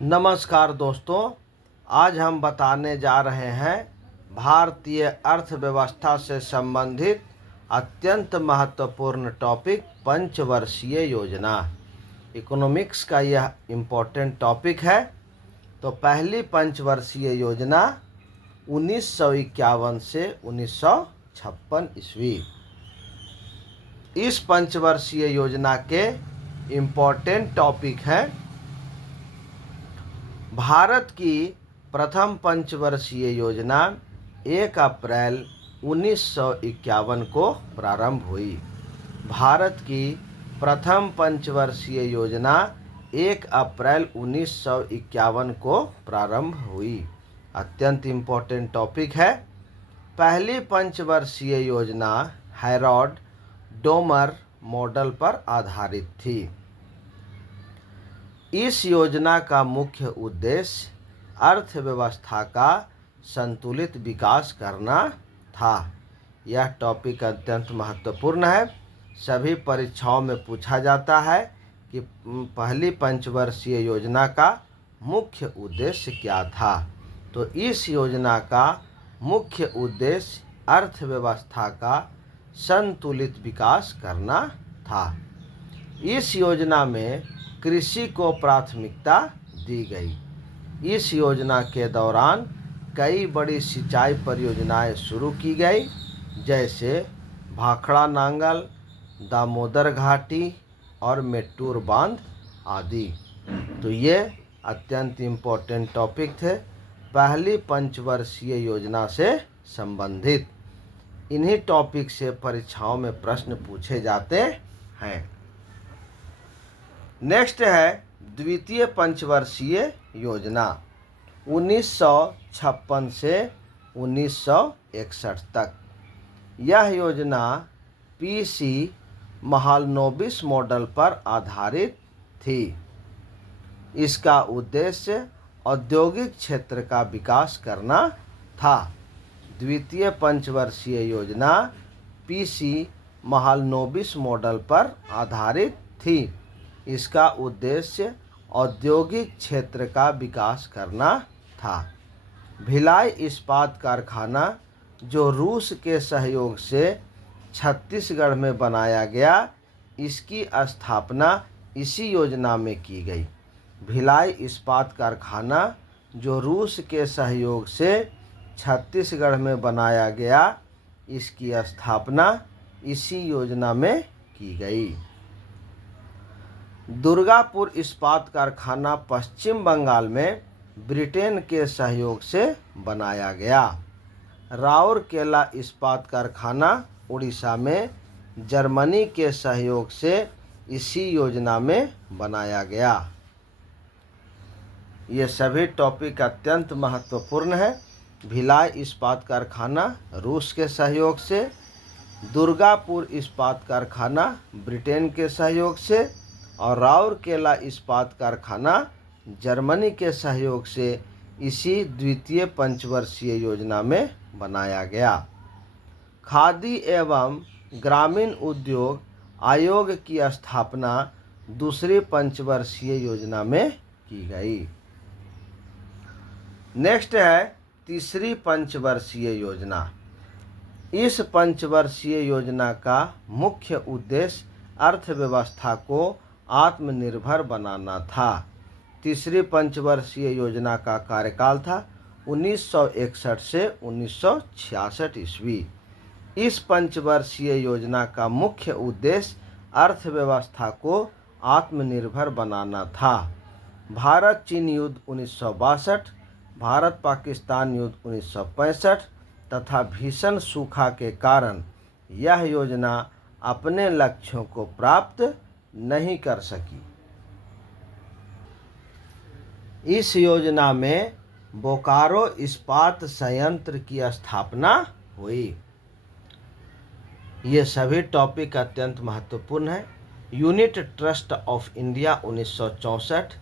नमस्कार दोस्तों, आज हम बताने जा रहे हैं भारतीय अर्थव्यवस्था से संबंधित अत्यंत महत्वपूर्ण टॉपिक पंचवर्षीय योजना। इकोनॉमिक्स का यह इम्पोर्टेंट टॉपिक है। तो पहली पंचवर्षीय योजना 1951 से 1956 ईस्वी। इस पंचवर्षीय योजना के इम्पोर्टेंट टॉपिक हैं भारत की प्रथम पंचवर्षीय योजना 1 अप्रैल 1951 को प्रारंभ हुई। भारत की प्रथम पंचवर्षीय योजना 1 अप्रैल 1951 को प्रारंभ हुई। अत्यंत इम्पोर्टेंट टॉपिक है। पहली पंचवर्षीय योजना हैरोल्ड डोमर मॉडल पर आधारित थी। इस योजना का मुख्य उद्देश्य अर्थव्यवस्था का संतुलित विकास करना था। यह टॉपिक अत्यंत महत्वपूर्ण है। सभी परीक्षाओं में पूछा जाता है कि पहली पंचवर्षीय योजना का मुख्य उद्देश्य क्या था। तो इस योजना का मुख्य उद्देश्य अर्थव्यवस्था का संतुलित विकास करना था। इस योजना में कृषि को प्राथमिकता दी गई। इस योजना के दौरान कई बड़ी सिंचाई परियोजनाएं शुरू की गई, जैसे भाखड़ा नांगल, दामोदर घाटी और मेट्टूर बांध आदि। तो ये अत्यंत इम्पोर्टेंट टॉपिक थे पहली पंचवर्षीय योजना से संबंधित। इन्हीं टॉपिक से परीक्षाओं में प्रश्न पूछे जाते हैं। नेक्स्ट है द्वितीय पंचवर्षीय योजना 1956 से 1961 तक। यह योजना पीसी महालनोबिस मॉडल पर आधारित थी। इसका उद्देश्य औद्योगिक क्षेत्र का विकास करना था। द्वितीय पंचवर्षीय योजना पीसी महालनोबिस मॉडल पर आधारित थी। इसका उद्देश्य औद्योगिक क्षेत्र का विकास करना था। भिलाई इस्पात कारखाना, जो रूस के सहयोग से छत्तीसगढ़ में बनाया गया, इसकी स्थापना इसी योजना में की गई। भिलाई इस्पात कारखाना, जो रूस के सहयोग से छत्तीसगढ़ में बनाया गया, इसकी स्थापना इसी योजना में की गई। दुर्गापुर इस्पात कारखाना पश्चिम बंगाल में ब्रिटेन के सहयोग से बनाया गया। राउरकेला इस्पात कारखाना उड़ीसा में जर्मनी के सहयोग से इसी योजना में बनाया गया। ये सभी टॉपिक अत्यंत महत्वपूर्ण है। भिलाई इस्पात कारखाना रूस के सहयोग से, दुर्गापुर इस्पात कारखाना ब्रिटेन के सहयोग से और राउरकेला इस्पात कारखाना जर्मनी के सहयोग से इसी द्वितीय पंचवर्षीय योजना में बनाया गया। खादी एवं ग्रामीण उद्योग आयोग की स्थापना दूसरी पंचवर्षीय योजना में की गई। नेक्स्ट है तीसरी पंचवर्षीय योजना। इस पंचवर्षीय योजना का मुख्य उद्देश्य अर्थव्यवस्था को आत्मनिर्भर बनाना था। तीसरी पंचवर्षीय योजना का कार्यकाल था 1961 से 1966 ईस्वी। इस पंचवर्षीय योजना का मुख्य उद्देश्य अर्थव्यवस्था को आत्मनिर्भर बनाना था। भारत चीन युद्ध 1962, भारत पाकिस्तान युद्ध 1965 तथा भीषण सूखा के कारण यह योजना अपने लक्ष्यों को प्राप्त नहीं कर सकी। इस योजना में बोकारो इस्पात संयंत्र की स्थापना हुई। ये सभी टॉपिक अत्यंत महत्वपूर्ण हैं। Unit trust of India 1964,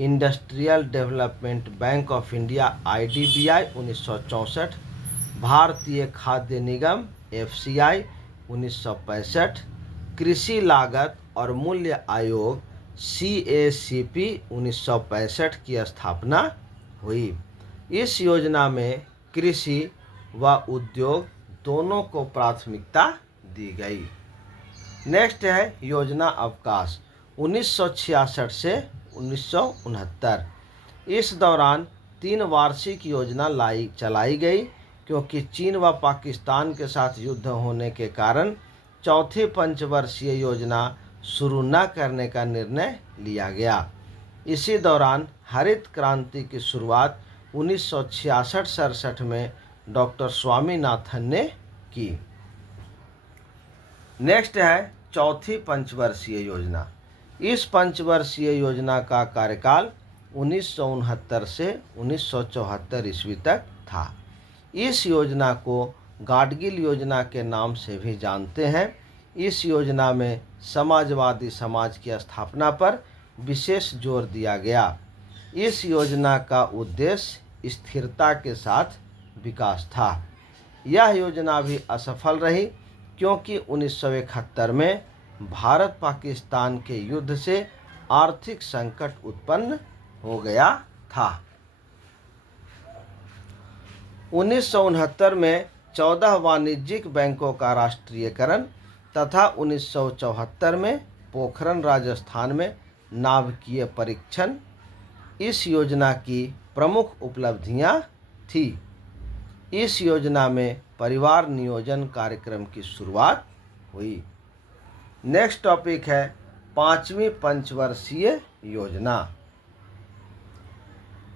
industrial development bank of India IDBI 1964, भारतीय खाद्य निगम FCI 1965, कृषि लागत और मूल्य आयोग CACP 1965 की स्थापना हुई। इस योजना में कृषि व उद्योग दोनों को प्राथमिकता दी गई। नेक्स्ट है योजना अवकाश 1966 से 1969। इस दौरान 3 वार्षिक योजना चलाई गई, क्योंकि चीन व पाकिस्तान के साथ युद्ध होने के कारण चौथी पंचवर्षीय योजना शुरू न करने का निर्णय लिया गया। इसी दौरान हरित क्रांति की शुरुआत 1966-67 में डॉक्टर स्वामीनाथन ने की। नेक्स्ट है चौथी पंचवर्षीय योजना। इस पंचवर्षीय योजना का कार्यकाल 1969 से 1974 ईस्वी तक था। इस योजना को गाडगिल योजना के नाम से भी जानते हैं। इस योजना में समाजवादी समाज की स्थापना पर विशेष जोर दिया गया। इस योजना का उद्देश्य स्थिरता के साथ विकास था। यह योजना भी असफल रही, क्योंकि 1971 में भारत पाकिस्तान के युद्ध से आर्थिक संकट उत्पन्न हो गया था। 1969 में 14 वाणिज्यिक बैंकों का राष्ट्रीयकरण तथा 1974 में पोखरण राजस्थान में नाभिकीय परीक्षण इस योजना की प्रमुख उपलब्धियां थी। इस योजना में परिवार नियोजन कार्यक्रम की शुरुआत हुई। नेक्स्ट टॉपिक है 5वीं पंचवर्षीय योजना।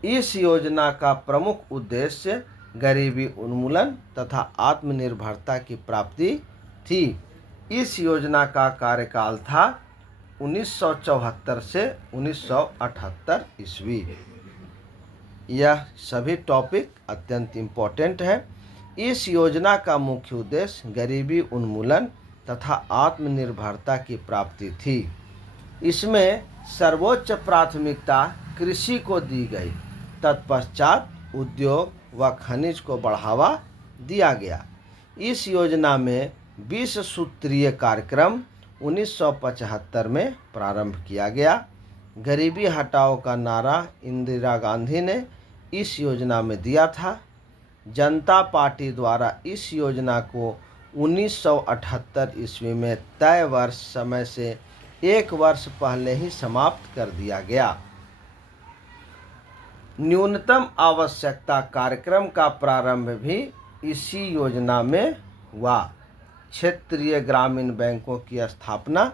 इस योजना का प्रमुख उद्देश्य गरीबी उन्मूलन तथा आत्मनिर्भरता की प्राप्ति थी। इस योजना का कार्यकाल था 1974 से 1978 ईस्वी। यह सभी टॉपिक अत्यंत इम्पोर्टेंट है। इस योजना का मुख्य उद्देश्य गरीबी उन्मूलन तथा आत्मनिर्भरता की प्राप्ति थी। इसमें सर्वोच्च प्राथमिकता कृषि को दी गई, तत्पश्चात उद्योग व खनिज को बढ़ावा दिया गया। इस योजना में 20 सूत्रीय कार्यक्रम 1975 में प्रारंभ किया गया। गरीबी हटाओ का नारा इंदिरा गांधी ने इस योजना में दिया था। जनता पार्टी द्वारा इस योजना को 1978 ईस्वी में तय वर्ष समय से 1 वर्ष पहले ही समाप्त कर दिया गया। न्यूनतम आवश्यकता कार्यक्रम का प्रारंभ भी इसी योजना में हुआ। क्षेत्रीय ग्रामीण बैंकों की स्थापना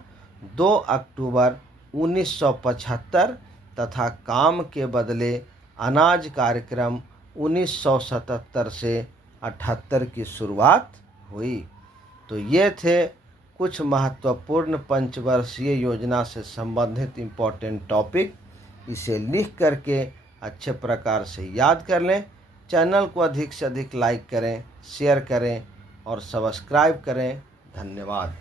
2 अक्टूबर 1975 तथा काम के बदले अनाज कार्यक्रम 1977 से 78 की शुरुआत हुई। तो ये थे कुछ महत्वपूर्ण पंचवर्षीय योजना से संबंधित इम्पोर्टेंट टॉपिक। इसे लिख करके अच्छे प्रकार से याद कर लें। चैनल को अधिक से अधिक लाइक करें, शेयर करें और सब्सक्राइब करें। धन्यवाद।